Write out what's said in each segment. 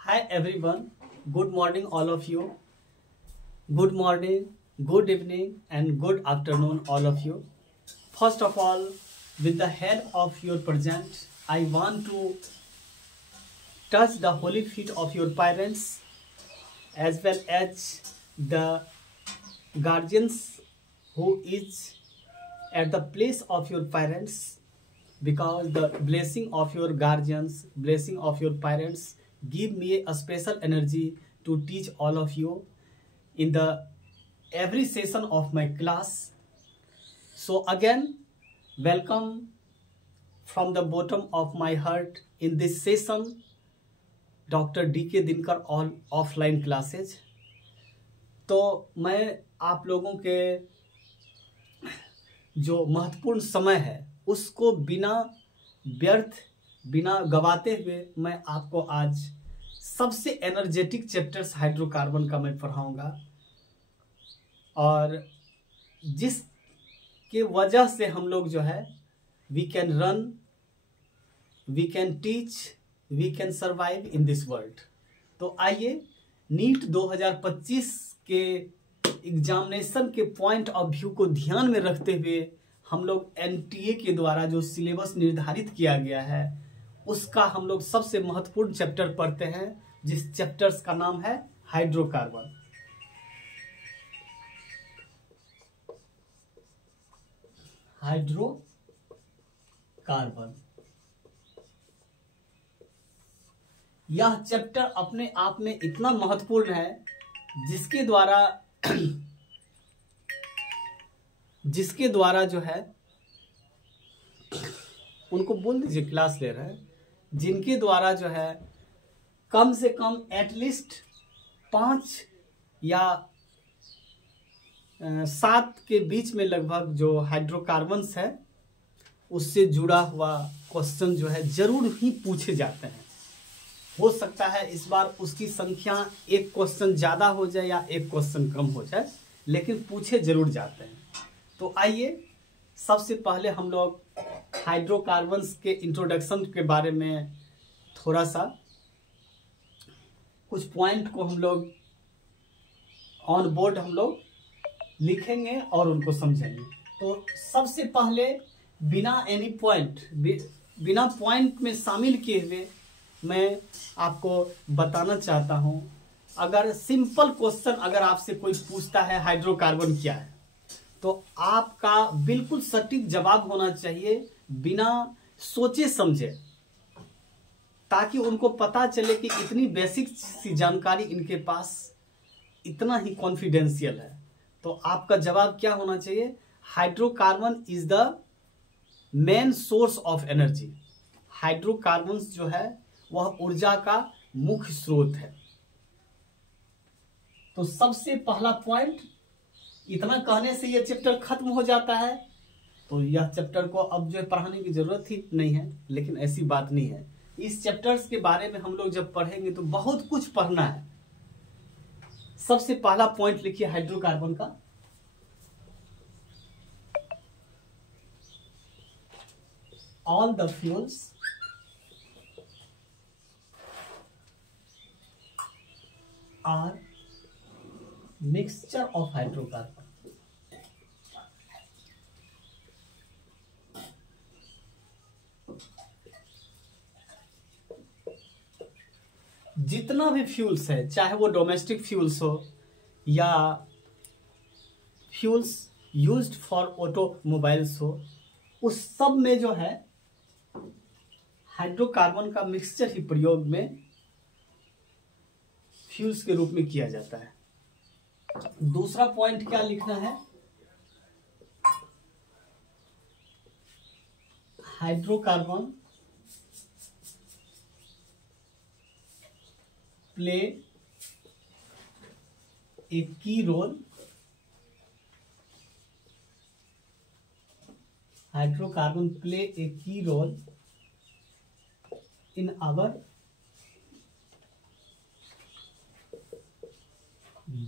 Hi everyone, good morning all of you. Good morning, good evening and good afternoon all of you. First of all, with the help of your present, I want to touch the holy feet of your parents as well as the guardians who is at the place of your parents, because the blessing of your guardians, blessing of your parents give me a special energy to teach all of you in the every session of my class. So again, welcome from the bottom of my heart in this session, doctor DK Dinkar all offline classes. तो मैं आप लोगों के जो महत्वपूर्ण समय है उसको बिना व्यर्थ, बिना गवाते हुए मैं आपको आज सबसे एनर्जेटिक चैप्टर्स हाइड्रोकार्बन का मैं पढ़ाऊंगा, और जिसके वजह से हम लोग जो है we can run, we can teach, we can survive in this world. तो आइए नीट 2025 के एग्जामिनेशन के पॉइंट ऑफ व्यू को ध्यान में रखते हुए हम लोग NTA के द्वारा जो सिलेबस निर्धारित किया गया है उसका हम लोग सबसे महत्वपूर्ण चैप्टर पढ़ते हैं, जिस चैप्टर्स का नाम है हाइड्रोकार्बन। हाइड्रोकार्बन यह चैप्टर अपने आप में इतना महत्वपूर्ण है जिसके द्वारा जो है उनको बोल दीजिए, क्लास ले रहे हैं, जिनके द्वारा जो है कम से कम एटलीस्ट 5 या 7 के बीच में लगभग जो हाइड्रोकार्बन्स है उससे जुड़ा हुआ क्वेश्चन जो है जरूर ही पूछे जाते हैं। हो सकता है इस बार उसकी संख्या एक क्वेश्चन ज़्यादा हो जाए या एक क्वेश्चन कम हो जाए, लेकिन पूछे जरूर जाते हैं। तो आइए सबसे पहले हम लोग हाइड्रोकार्बन्स के इंट्रोडक्शन के बारे में थोड़ा सा कुछ पॉइंट को हम लोग ऑन बोर्ड हम लोग लिखेंगे और उनको समझेंगे। तो सबसे पहले बिना एनी पॉइंट, बिना पॉइंट में शामिल किए हुए मैं आपको बताना चाहता हूं, अगर सिंपल क्वेश्चन अगर आपसे कोई पूछता है हाइड्रोकार्बन क्या है, तो आपका बिल्कुल सटीक जवाब होना चाहिए बिना सोचे समझे, ताकि उनको पता चले कि इतनी बेसिक सी जानकारी इनके पास इतना ही कॉन्फिडेंशियल है। तो आपका जवाब क्या होना चाहिए? Hydrocarbon is the main source of energy. Hydrocarbons जो है वह ऊर्जा का मुख्य स्रोत है। तो सबसे पहला पॉइंट, इतना कहने से यह चैप्टर खत्म हो जाता है, तो यह चैप्टर को अब जो पढ़ाने की जरूरत ही नहीं है, लेकिन ऐसी बात नहीं है। इस चैप्टर्स के बारे में हम लोग जब पढ़ेंगे तो बहुत कुछ पढ़ना है। सबसे पहला पॉइंट लिखिए हाइड्रोकार्बन का, all the fuels are mixture of hydrocarbon. जितना भी फ्यूल्स है, चाहे वो डोमेस्टिक फ्यूल्स हो या फ्यूल्स यूज्ड फॉर ऑटोमोबाइल्स हो, उस सब में जो है हाइड्रोकार्बन का मिक्सचर ही प्रयोग में फ्यूल्स के रूप में किया जाता है। दूसरा पॉइंट क्या लिखना है? Hydrocarbon play a key role, hydrocarbon play a key role in our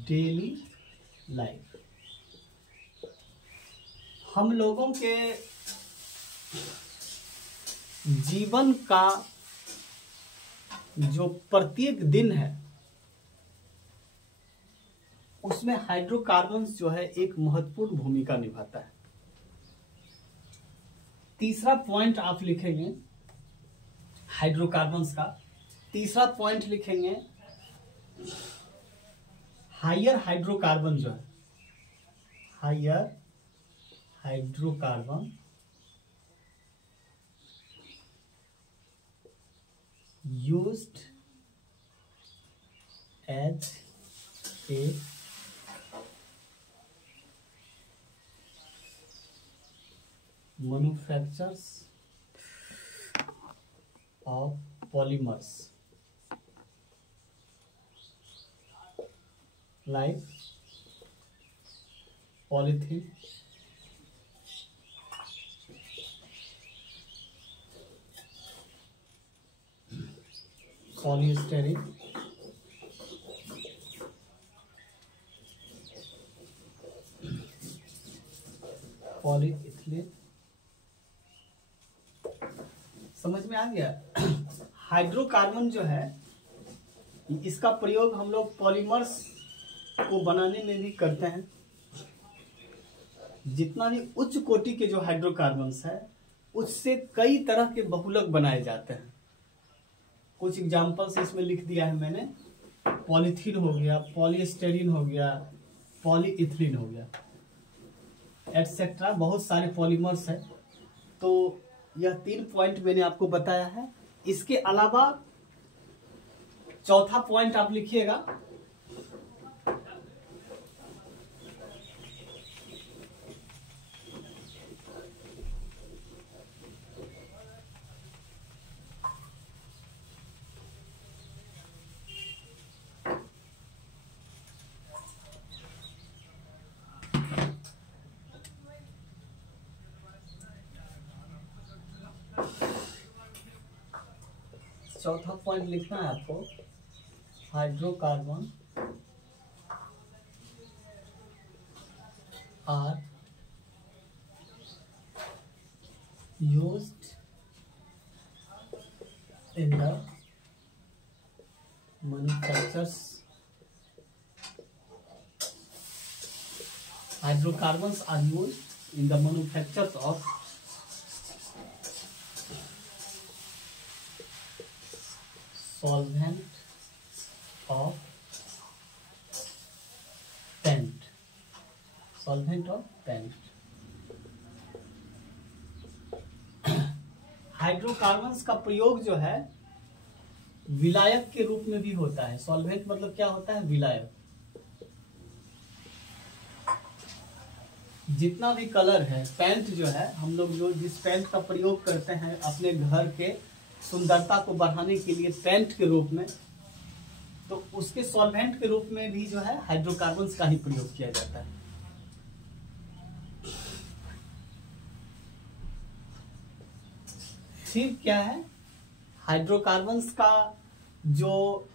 daily life. हम लोगों के जीवन का जो प्रत्येक दिन है उसमें हाइड्रोकार्बन्स जो है एक महत्वपूर्ण भूमिका निभाता है। तीसरा पॉइंट आप लिखेंगे हाइड्रोकार्बन्स का, तीसरा पॉइंट लिखेंगे हायर हाइड्रोकार्बन जो है, higher hydrocarbon used as a manufacturers of polymers like polythene, polystyrene, polyethylene. समझ में आ गया? हाइड्रोकार्बन जो है इसका प्रयोग हम लोग पॉलीमर्स को बनाने में भी करते हैं। जितना भी उच्च कोटि के जो हाइड्रोकार्बन्स है उससे कई तरह के बहुलक बनाए जाते हैं। कुछ एग्जांपल्स इसमें लिख दिया है मैंने, पॉलीथीन हो गया, पॉलीस्टेरीन हो गया, पॉलीइथिलीन हो गया, एटसेट्रा। बहुत सारे पॉलीमर्स हैं। तो यह 3 पॉइंट मैंने आपको बताया है। इसके अलावा चौथा पॉइंट आप लिखिएगा चौथा पॉइंट लिखना है आपको, hydrocarbon are used in the manufactures, hydrocarbons are used in the manufactures of solvent of paint, solvent of paint। Hydrocarbons का प्रयोग जो है विलायक के रूप में भी होता है। सॉल्वेंट मतलब क्या होता है? विलायक। जितना भी कलर है, पेंट जो है, हम लोग जो जिस पेंट का प्रयोग करते हैं अपने घर के सुंदरता को बढ़ाने के लिए पेंट के रूप में, तो उसके सॉल्वेंट के रूप में भी जो है हाइड्रोकार्बन्स का ही प्रयोग किया जाता है। फिर क्या है, हाइड्रोकार्बन्स का जो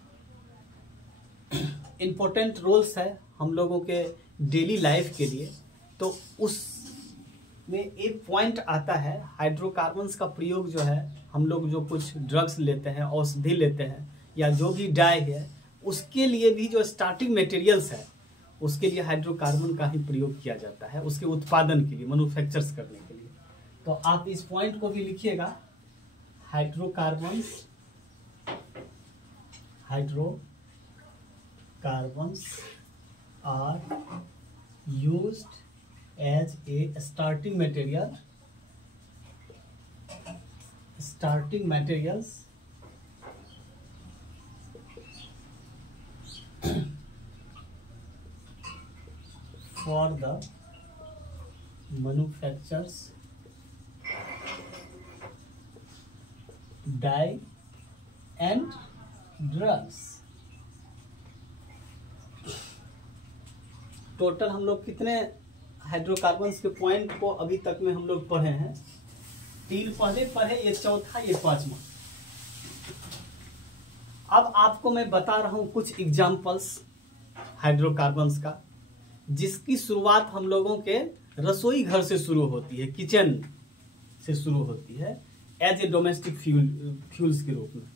इम्पोर्टेंट रोल्स है हम लोगों के डेली लाइफ के लिए, तो उसमें एक पॉइंट आता है हाइड्रोकार्बन्स का प्रयोग जो है, हम लोग जो कुछ ड्रग्स लेते हैं, औषधि लेते हैं, या जो भी डाई है, उसके लिए भी जो स्टार्टिंग मटेरियल्स है उसके लिए हाइड्रोकार्बन का ही प्रयोग किया जाता है, उसके उत्पादन के लिए, मैन्युफैक्चर्स करने के लिए। तो आप इस पॉइंट को भी लिखिएगा, hydrocarbons are used as a starting materials for the manufacturers dye and drugs। Total हम लोग कितने हाइड्रोकार्बन्स के पॉइंट को अभी तक में हम लोग पढ़े हैं? 3 पहले पढ़े, ये चौथा, ये 5वां। अब आपको मैं बता रहा हूं कुछ एग्जाम्पल्स हाइड्रोकार्बन्स का, जिसकी शुरुआत हम लोगों के रसोई घर से शुरू होती है, किचन से शुरू होती है, एज ए डोमेस्टिक फ्यूल्स के रूप में।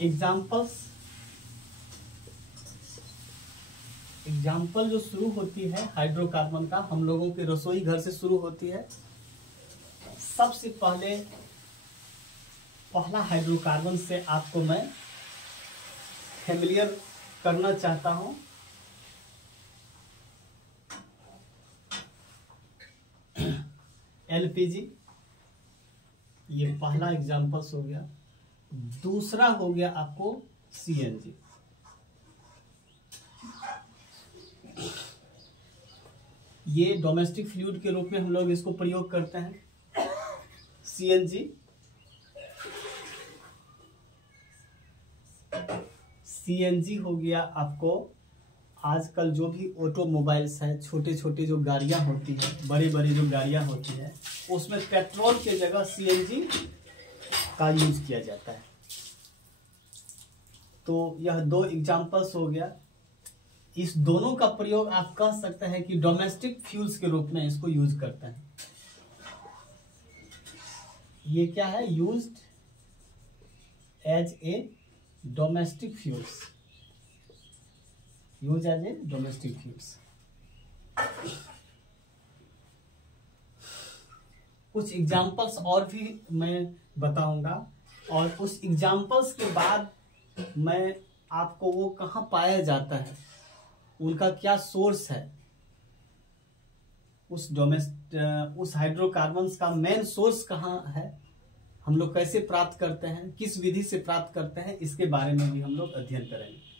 एग्जाम्पल जो शुरू होती है हाइड्रोकार्बन का, हम लोगों के रसोई घर से शुरू होती है। सबसे पहला हाइड्रोकार्बन से आपको मैं फेमिलियर करना चाहता हूं। एलपीजी, ये पहला एग्जाम्पल्स हो गया। दूसरा हो गया आपको सीएनजी। ये डोमेस्टिक फ्लूइड के रूप में हम लोग इसको प्रयोग करते हैं। सीएनजी हो गया आपको, आजकल जो भी ऑटोमोबाइल्स है, छोटे छोटे जो गाड़ियां होती है, बड़ी बड़ी जो गाड़ियां होती है, उसमें पेट्रोल के जगह सीएनजी का यूज किया जाता है। तो यह दो एग्जाम्पल्स हो गया। इस दोनों का प्रयोग आप कह सकते हैं कि डोमेस्टिक फ्यूल्स के रूप में इसको यूज करते हैं। ये क्या है? Used as a domestic fuels, use as a domestic fuels. कुछ एग्जाम्पल्स और भी मैं बताऊंगा, और उस एग्जाम्पल्स के बाद मैं आपको वो कहाँ पाया जाता है, उनका क्या सोर्स है, उस हाइड्रोकार्बन्स का मेन सोर्स कहाँ है, हम लोग कैसे प्राप्त करते हैं, किस विधि से प्राप्त करते हैं, इसके बारे में भी हम लोग अध्ययन करेंगे।